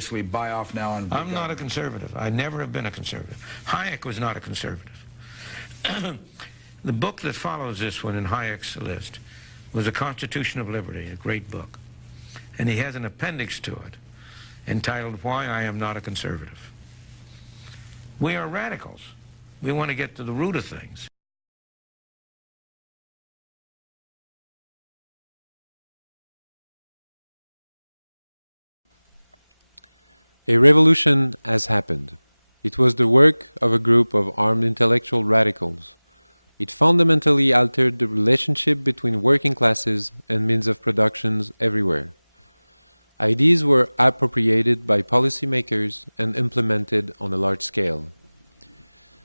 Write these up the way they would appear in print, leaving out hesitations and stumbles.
basically buy off now and... I'm not a conservative. I never have been a conservative. Hayek was not a conservative. The book that follows this one in Hayek's list was The Constitution of Liberty, a great book. And he has an appendix to it entitled Why I Am Not a Conservative. We are radicals. We want to get to the root of things. A revolution has happened. It was the work of a group of armed intellectual radicals. It fundamentally altered the relationship between working classes and means of productions everywhere. Ideas were appropriated by policymakers and implemented on a large scale,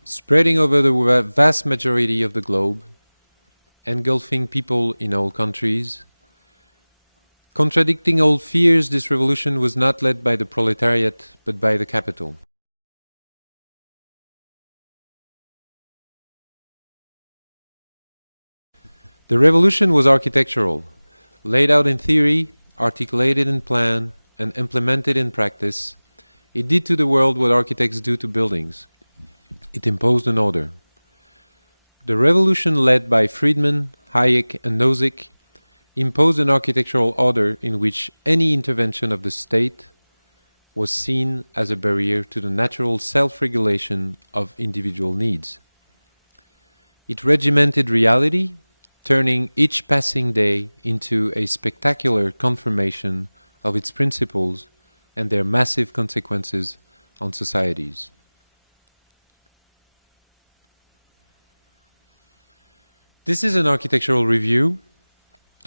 spreading over the vast majority of the globe, engulfing people in all countries. Contradicting all fears, this revolution was not led by the proletariat, but by the capital. The revolution was architectural, laid out in theory, articulated in plan, and implemented in practice. It did to the world what architects do to buildings. It imposed an order. The revolution led by Friedman, Hayek, and Nozick imposed an architectural order in which any intervention of the state was seen as a barrier to the natural self-regulation of individual needs. It regimented reality, turning each passing day into a spectacular confirmation of its principles and their massive consequences on societies. This is an architectural review,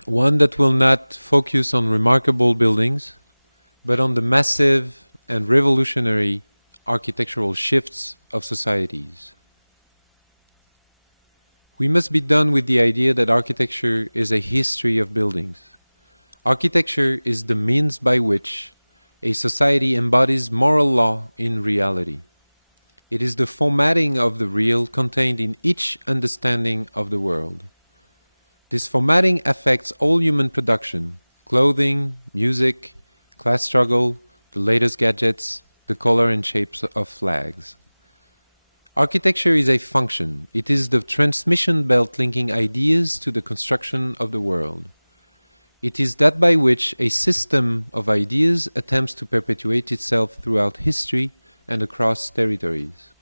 one that will not focus on remarkable buildings, but on the massive and revolutionary architectural shifts of societies. We must be done with the idea that architecture is a history of buildings. Architecture is the means by which a society embodies moral law in reality. It is the formatting of the real contained in each understanding of the world. This formatting affects all human production: clothing, music, class struggle, the latest gadgets, the color and shapes of flags. Architecture is a function. It is the transmission belt linking ideas to the construction of the world. It is that by which a system of ideas attempts to perpetuate itself throughout history and across territories.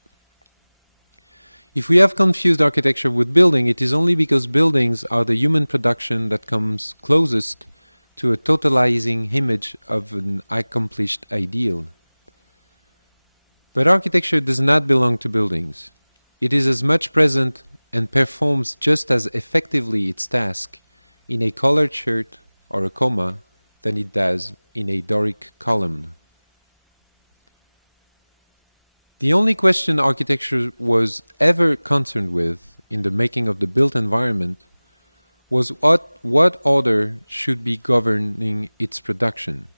If we have confused architecture with building, it is only because buildings are the human production that comes closest to a totalizing image of an accomplished ideal. But architecture does not belong to buildings. It is as much present and performs just as effectively its task in a collared shirt or a comma than it does in a Doric column. The only question architecture was ever concerned with in the making of the built environment was what order should be governing its production,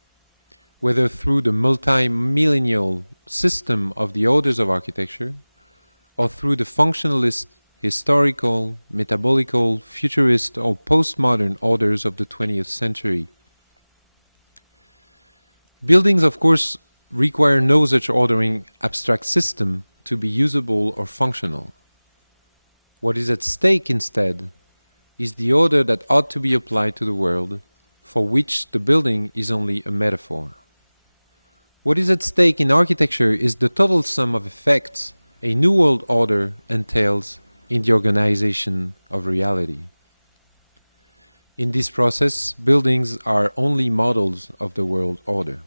whether through the multi-millennial system of the orders of architecture, or through the functionalist, historical, metabolical, futurist, or postmodern orders of the 20th century. Buildings, of course, require no such ordering abstract system to be usable or functional. What is at stake instead is the order that ought to be applied to the world, for which the building is only a metaphor. What is at stake in architecture is the total sum of effects a new world order entails in the organization of reality. In this process, buildings are only models of the world order.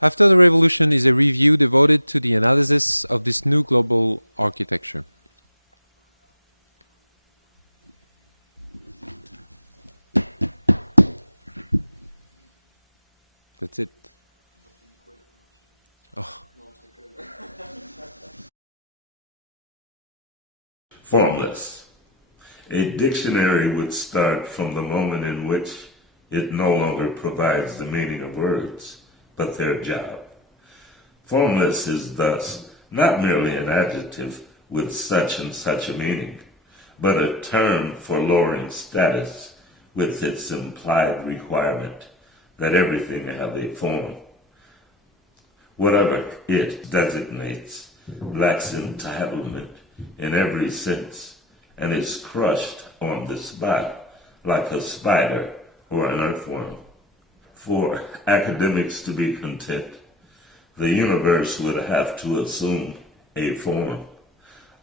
After the revolution is a review devoted to the analysis of this new global architecture. That's it. Oh. Formless. A dictionary would start from the moment in which it no longer provides the meaning of words, but their job. Formless is thus not merely an adjective with such and such a meaning, but a term for lowering status with its implied requirement that everything have a form. Whatever it designates lacks entitlement in every sense and is crushed on the spot like a spider or an earthworm. For academics to be content, the universe would have to assume a form.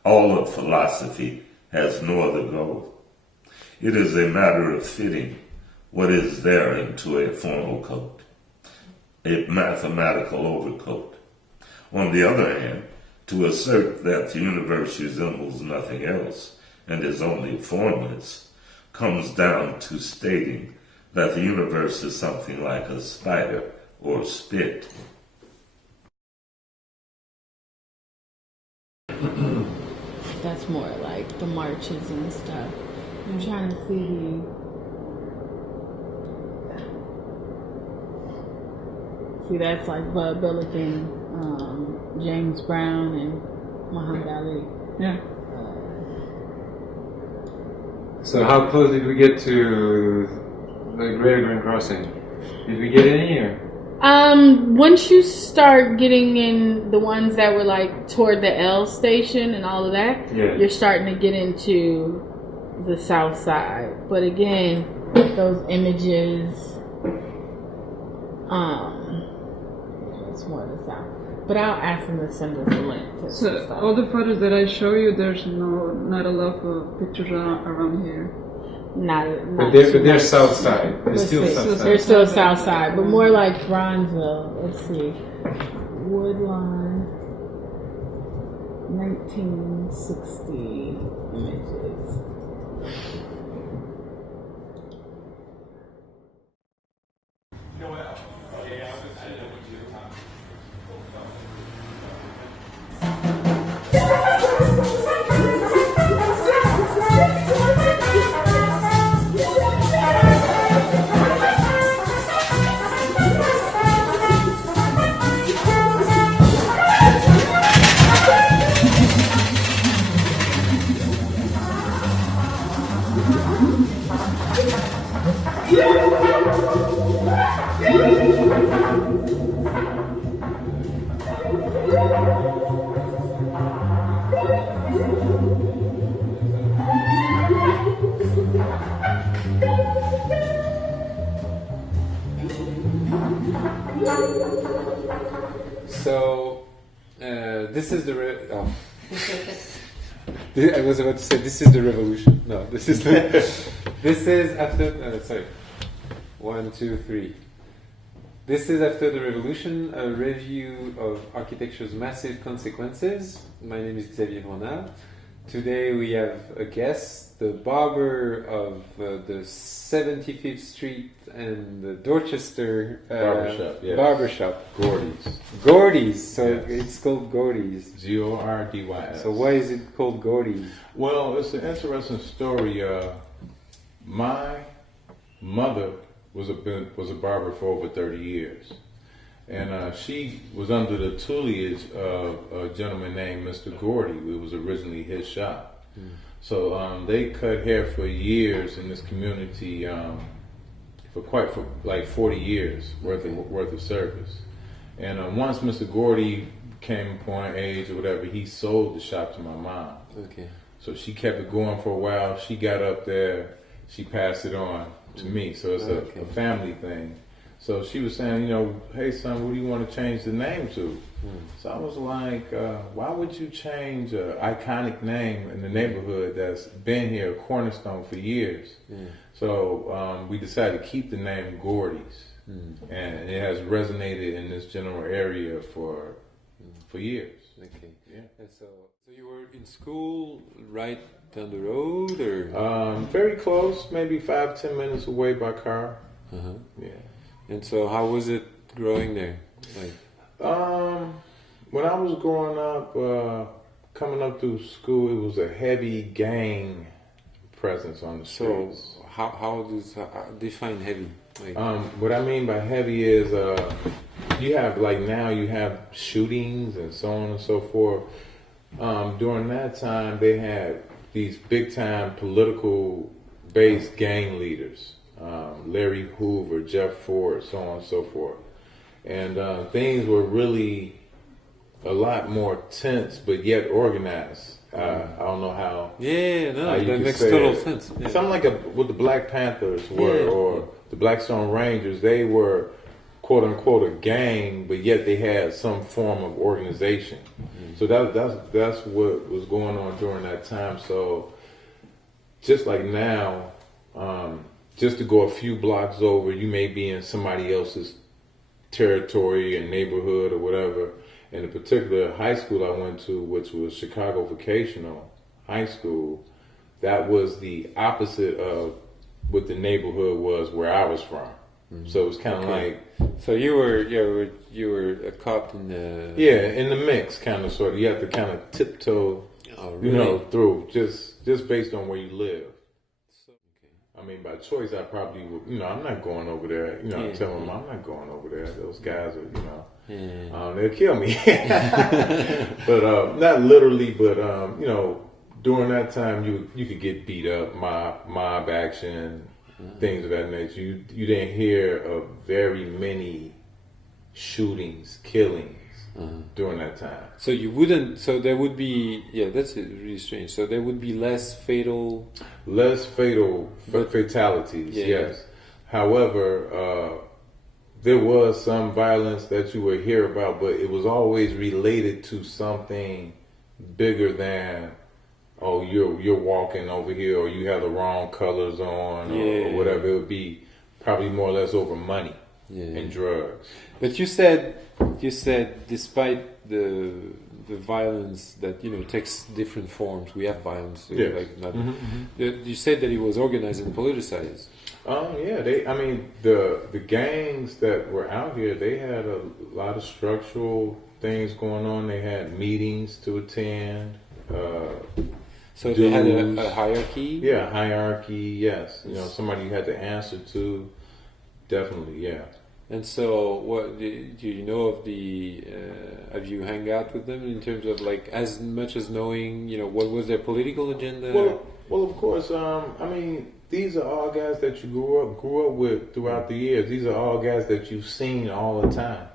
All of philosophy has no other goal. It is a matter of fitting what is there into a formal coat, a mathematical overcoat. On the other hand, to assert that the universe resembles nothing else and is only formless comes down to stating that the universe is something like a spider or spit. That's more like the marches and stuff. I'm trying to see. See, that's like Bud Bullock and James Brown and Muhammad Ali. Yeah. So how close did we get to the Greater Grand Crossing? Did we get any or? Once you start getting in the ones that were like toward the L station and all of that, yeah, you're starting to get into the south side. But again, those images, it's more the south. But I'll ask them to send us a link. So all the photos that I show you, there's not a lot of pictures around here. But they're south side. They're still south side. They're still south side, but more like Bronzeville. Let's see. Woodlawn, 1960 images. So, this is the I was about to say this is the revolution. No, this is the this is after. Sorry, 1, 2, 3. This is after the revolution, a review of architecture's massive consequences. My name is Xavier Ronald. Today we have a guest, the barber of the 75th Street and the Dorchester Barbershop, yes. Barbershop. Gordy's. Gordy's, so Yes. it's called Gordy's. Gordys. So why is it called Gordy's? Well, it's an interesting story. My mother was a barber for over 30 years. And she was under the tutelage of a gentleman named Mr. Gordy. It was originally his shop. So they cut hair for years in this community for like 40 years worth of service. And once Mr. Gordy came upon age or whatever, he sold the shop to my mom. Okay. So she kept it going for a while. She got up there. She passed it on to me. So it's a family thing. So she was saying, hey son, what do you want to change the name to? So I was like, why would you change an iconic name in the neighborhood that's been here, a cornerstone for years? So we decided to keep the name Gordy's. And it has resonated in this general area for years. Okay. Yeah. And so you were in school right down the road, or? Very close, maybe 5-10 minutes away by car. Yeah. And so how was it growing there? When I was growing up, coming up through school, it was a heavy gang presence on the streets. So how does define heavy? What I mean by heavy is you have now you have shootings and so on and so forth. During that time, they had these big time political based gang leaders Larry Hoover, Jeff Ford, so on and so forth. And things were really a lot more tense, but yet organized. I don't know how. Yeah, no, how you that could makes say total it. sense. Yeah. Something like what the Black Panthers were, or the Blackstone Rangers. They were quote unquote a gang, but yet they had some form of organization. So that's what was going on during that time. So just like now, just to go a few blocks over, you may be in somebody else's territory and neighborhood or whatever. In the particular high school I went to, which was Chicago Vocational High School, that was the opposite of what the neighborhood was where I was from. So it was kind of like, so you were a cop in the in the mix, kind of sort of. You have to kind of tiptoe, really? through just based on where you live. I mean, by choice, I probably would. I'm not going over there. I tell them I'm not going over there. Those guys are, they'll kill me. But not literally, but during that time, you could get beat up, mob action, things of that nature. You didn't hear of very many shootings, killings during that time. So you wouldn't. So there would be. Yeah, that's really strange. So there would be less fatal fatalities. Yes. However, there was some violence that you would hear about, but it was always related to something bigger than, oh, you're walking over here, or you have the wrong colors on, or whatever. It would be probably more or less over money and drugs. But you said despite the violence that takes different forms, we have violence. Yes. Like not, you said that it was organized and politicized. The gangs that were out here, they had a lot of structural things going on. They had meetings to attend. So they had a hierarchy? Yeah, hierarchy, yes. Somebody you had to answer to. Definitely, yeah. And so, what do you know of the? Have you hang out with them in terms of like as much as knowing, what was their political agenda? Well, of course. These are all guys that you grew up with throughout the years. These are all guys that you've seen all the time.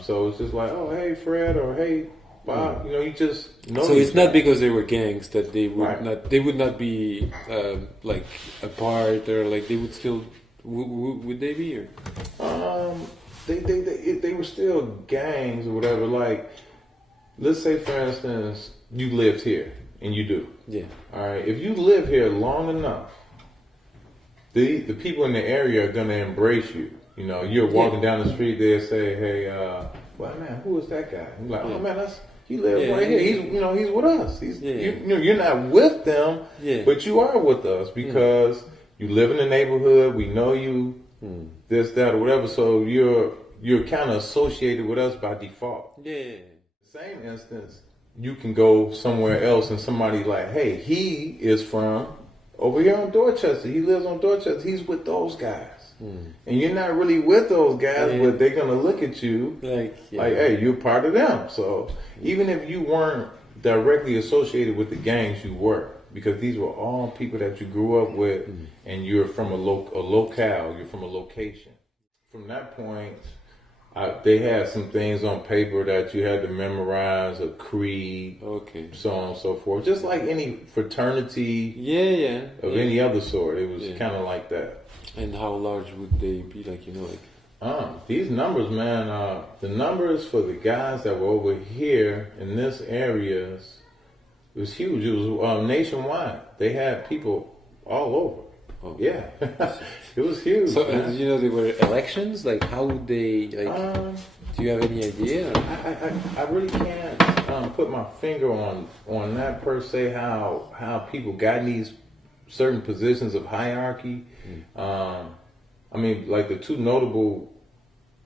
So it's just like, oh, hey, Fred, or hey, Bob. You just know. So it's not because they were gangs that they would Right. not. They would not be like apart, or like they would still. Would they be? Or? They were still gangs or whatever. Like, let's say, for instance, you lived here, and you do. Yeah. All right. If you live here long enough, the people in the area are gonna embrace you. You're walking down the street, they'll say, "Hey, well, man, who is that guy?" I'm like, "Oh man, he lives right here. He's with us. You're not with them, but you are with us because." You live in the neighborhood. We know you, this, that, or whatever. So you're kind of associated with us by default. Yeah. Same instance, you can go somewhere else and somebody like, hey, he is from over here on Dorchester. He lives on Dorchester. He's with those guys. And you're not really with those guys, but they're gonna look at you like, hey, you're part of them. So even if you weren't directly associated with the gangs, you were. Because these were all people that you grew up with, and you're from a locale, you're from a location. From that point, they had some things on paper that you had to memorize, a creed, so on and so forth. Just like any fraternity of any other sort. It was kind of like that. And how large would they be? These numbers, man, the numbers for the guys that were over here in this area, it was huge. It was nationwide. They had people all over. Oh. Yeah, it was huge. So, they were elections? Like, how would they? Do you have any idea? I really can't put my finger on that per se. How people got in these certain positions of hierarchy. Like the two notable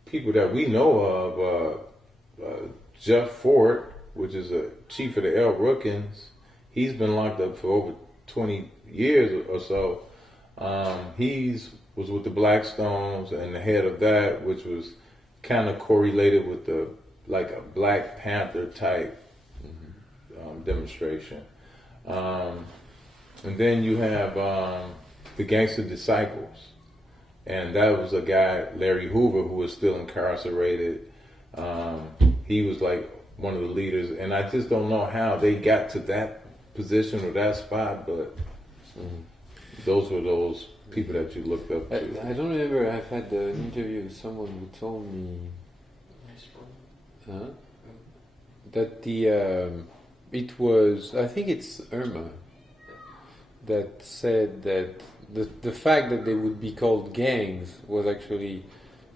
people that we know of, Jeff Ford, which is a chief of the El Brookins. He's been locked up for over 20 years or so. Was with the Blackstones, and the head of that, which was kind of correlated with a Black Panther type demonstration. And then you have the Gangster Disciples. And that was a guy, Larry Hoover, who was still incarcerated. He was like one of the leaders, and I just don't know how they got to that position or that spot, but those were those people that you looked up to. I don't remember. I've had an interview with someone who told me that it was, I think it's Irma, that said that the fact that they would be called gangs was actually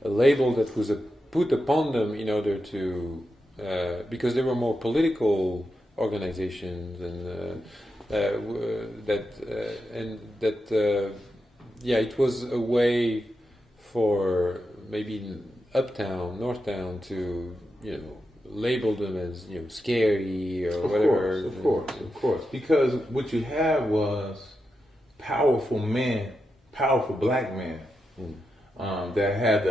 a label that was put upon them in order to because they were more political organizations and it was a way for maybe Uptown, Northtown to label them as scary or whatever. Of course, because what you had was powerful men, powerful black men that had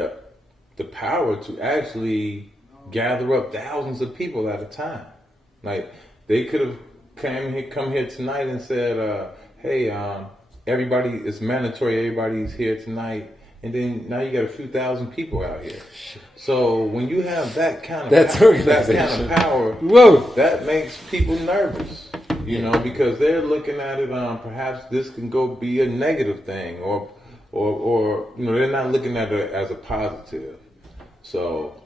the power to actually gather up thousands of people at a time. Like they could have come here tonight and said, "Hey, everybody, it's mandatory. Everybody's here tonight." And then now you got a few thousand people out here. So when you have that kind of power, whoa, that makes people nervous. Because they're looking at it. Perhaps this can go be a negative thing, or they're not looking at it as a positive. So,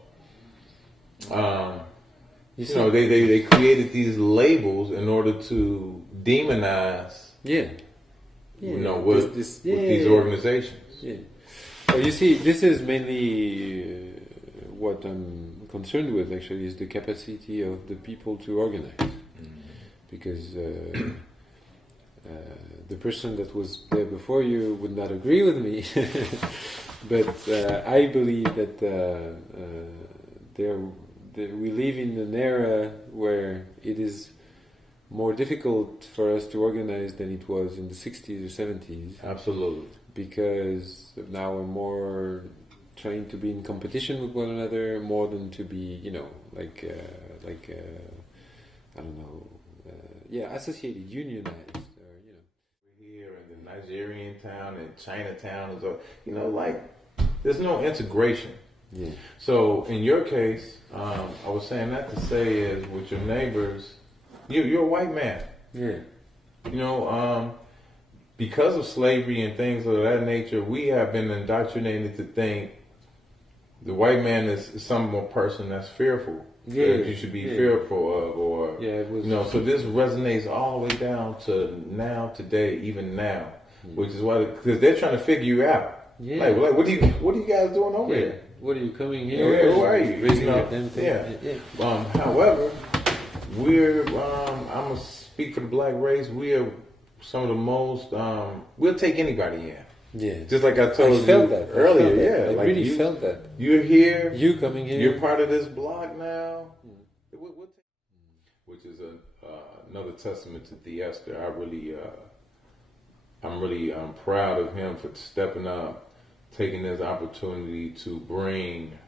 they created these labels in order to demonize. With these organizations. Yeah. Well, you see, this is mainly what I'm concerned with. Actually, is the capacity of the people to organize. Because the person that was there before you would not agree with me, but I believe that we live in an era where it is more difficult for us to organize than it was in the 60s or 70s. Absolutely. Because now we're more trying to be in competition with one another more than to be, I don't know. Associated, unionized, Here in the Nigerian town and Chinatown, there's no integration. Yeah. So in your case, I was saying that to say is with your neighbors, you're a white man. Yeah. Because of slavery and things of that nature, we have been indoctrinated to think the white man is some person that's fearful. That you should be fearful of, so this resonates all the way down to now, today, even now, which is why, because they're trying to figure you out. Yeah. Like, what are you guys doing over here? What are you coming here? Yeah, who are you? Raising your damn thing. Yeah. However, we're, I'm gonna speak for the black race. We are some of the most. We'll take anybody in. Yeah. Just like I told you earlier. I really felt that. You're here. You coming here. You're part of this block now. Which is another testament to Theester. I'm proud of him for stepping up, taking this opportunity to bring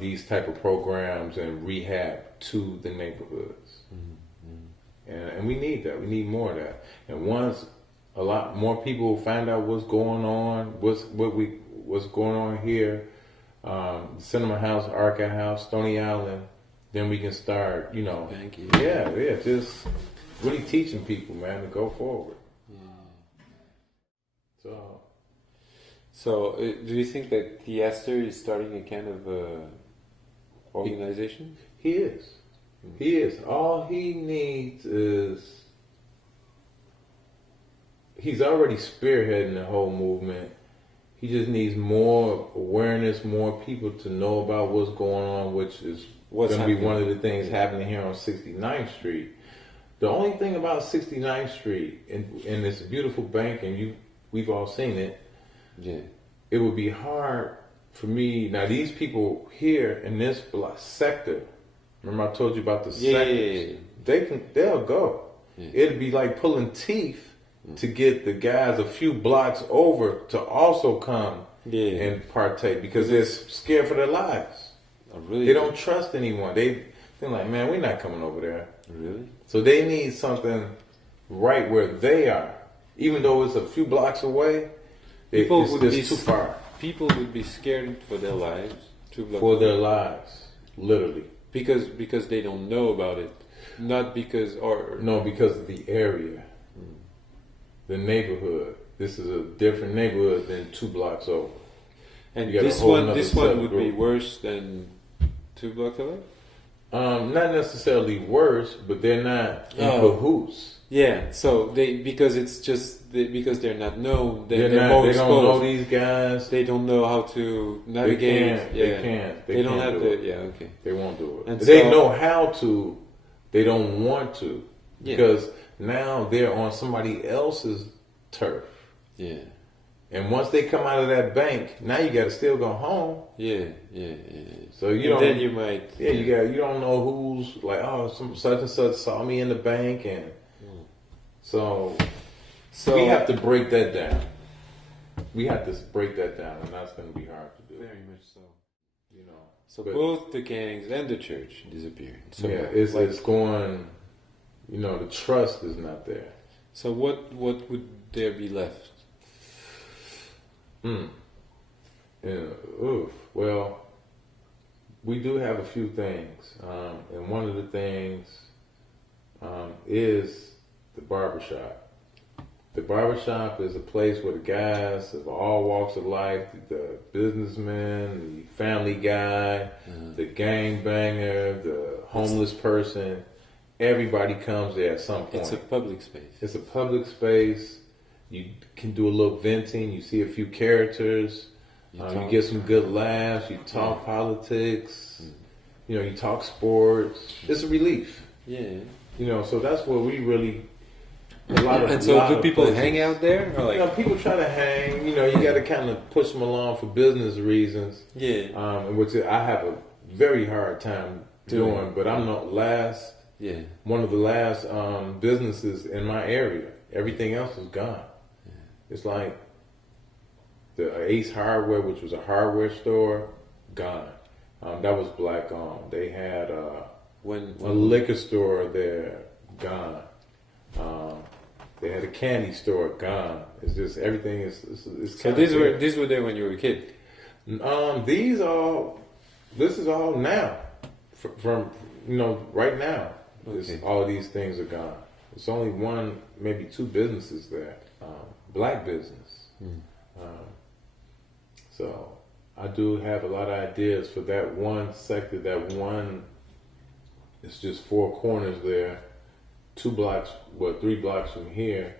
these type of programs and rehab to the neighborhoods. And we need that. We need more of that. And once a lot more people find out what's going on, what's going on here, Cinema House, Arca House, Stony Island, then we can start, Thank you. Just really teaching people, man, to go forward. Yeah. So, do you think that Theester is starting a kind of organization? He is. He is. All he needs is. He's already spearheading the whole movement. He just needs more awareness, more people to know about what's going on, which is going to be one of the things happening here on 69th Street. The only thing about 69th Street and this beautiful bank, and we've all seen it, it would be hard for me. Now, these people here in this sector, remember I told you about the sectors? They'll go. Yeah. It'd be like pulling teeth to get the guys a few blocks over to also come and partake because they're scared for their lives. They don't trust anyone. They're like, man, we're not coming over there. Really? So they need something right where they are. Even though it's a few blocks away, People it's would just be too far People would be scared for their lives. for their lives, literally. Because they don't know about it, not because because of the area, the neighborhood. This is a different neighborhood than 2 blocks over. and You got a this whole one nother this one would be subgroup. worse than 2 blocks away. Not necessarily worse, but they're not in Oh. cahoots. Yeah, so because it's just because they're not known, they're They more don't know exposed. these guys. They don't know how to navigate. They can't. They don't can't have do the. it. Yeah, okay. They won't do it. And They so- know how to. They don't want to Yeah. because now they're on somebody else's turf. Yeah, And once they come out of that bank, now you got to still go home. yeah. So you And don't. then you might. Yeah, you don't know who's like, oh, some such and such saw me in the bank, and so we have to break that down. We have to break that down, and that's going to be hard to do. Very much so. You know. So But- both the gangs and the church disappeared. So yeah, it's going. You know, the trust is not there. So what would there be left? Well, we do have a few things, and one of the things is the barbershop. The barbershop is a place where the guys of all walks of life, the businessman, the family guy, the gangbanger, the homeless person, everybody comes there at some point. It's a public space. It's a public space. You can do a little venting. You see a few characters. You get some good laughs. You talk politics. You know, you talk sports. It's a relief. Yeah. You know, so that's where we really. And lot so do of people places. hang out there? Or like, You know, people try to hang. You know, you got to kind of push them along for business reasons. yeah. Which I have a very hard time doing. But I'm not Yeah. one of the last businesses in my area. Everything else is gone. It's like the Ace Hardware, which was a hardware store, gone. That was black owned. They had a liquor store there, gone. They had a candy store, gone. It's just everything is. So these were there when you were a kid. This is all now, from right now. Okay. All of these things are gone. It's only one, maybe 2 businesses there, black business. So I do have a lot of ideas for that one sector. That one, it's just 4 corners there, 3 blocks from here.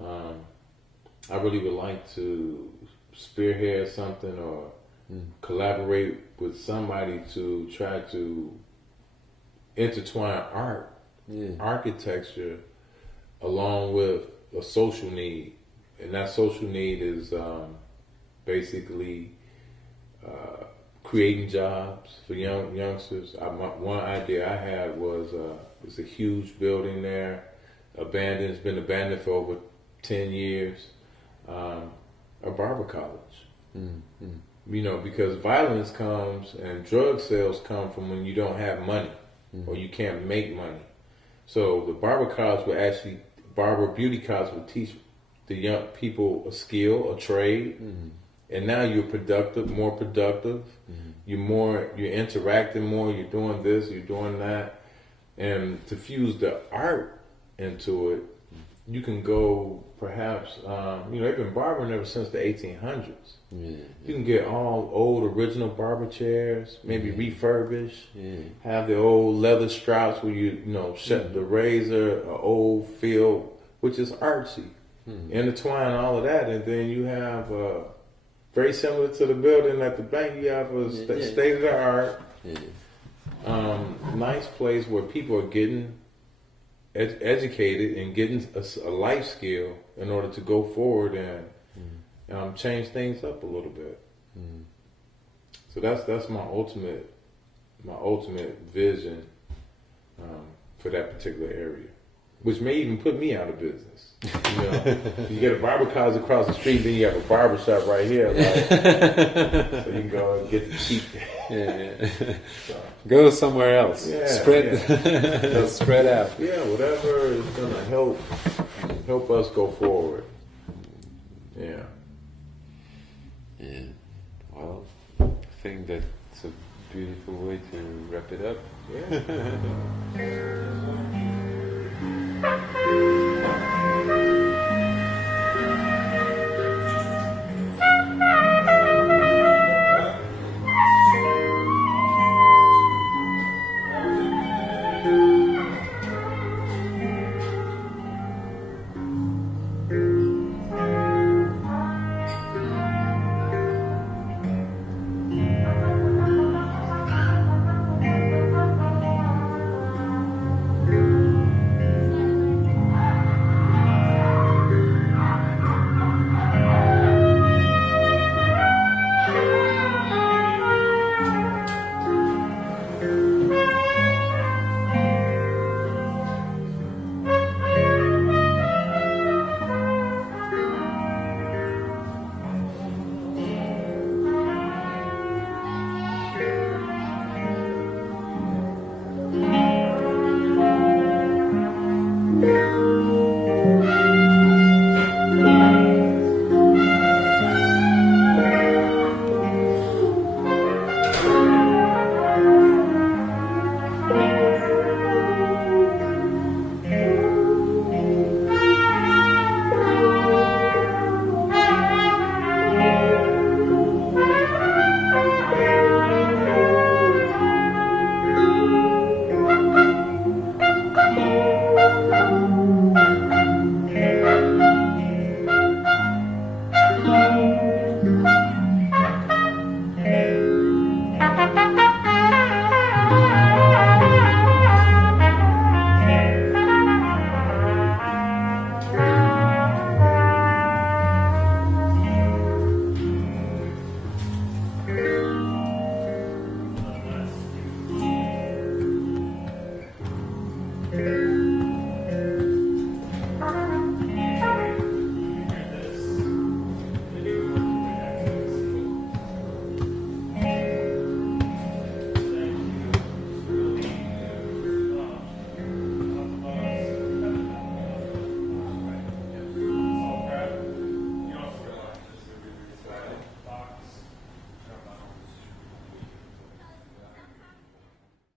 I really would like to spearhead something or collaborate with somebody to try to intertwine art, architecture, along with a social need. And that social need is basically creating jobs for youngsters. One idea I had was it's a huge building there, abandoned. It's been abandoned for over 10 years. A barber college. You know, because violence comes and drug sales come from when you don't have money or you can't make money. So the barber college would actually, barber beauty college would teach the young people a skill, a trade, and now you're more productive. You're interacting more. You're doing this. You're doing that, and to fuse the art into it, you can go perhaps. They've been barbering ever since the 1800s. You can get all old original barber chairs, maybe refurbish. Have the old leather straps where you shut the razor, an old feel, which is artsy. Intertwine all of that, and then you have very similar to the building at the bank. You have a state of the art, nice place where people are getting educated and getting a life skill in order to go forward and change things up a little bit. So that's my ultimate vision for that particular area, which may even put me out of business. You get a barber college across the street, then you have a barber shop right here, right? So you can go and get the cheap. So, Go somewhere else. Spread spread out. Yeah, whatever is gonna help us go forward. Yeah. And, well, I think that's a beautiful way to wrap it up.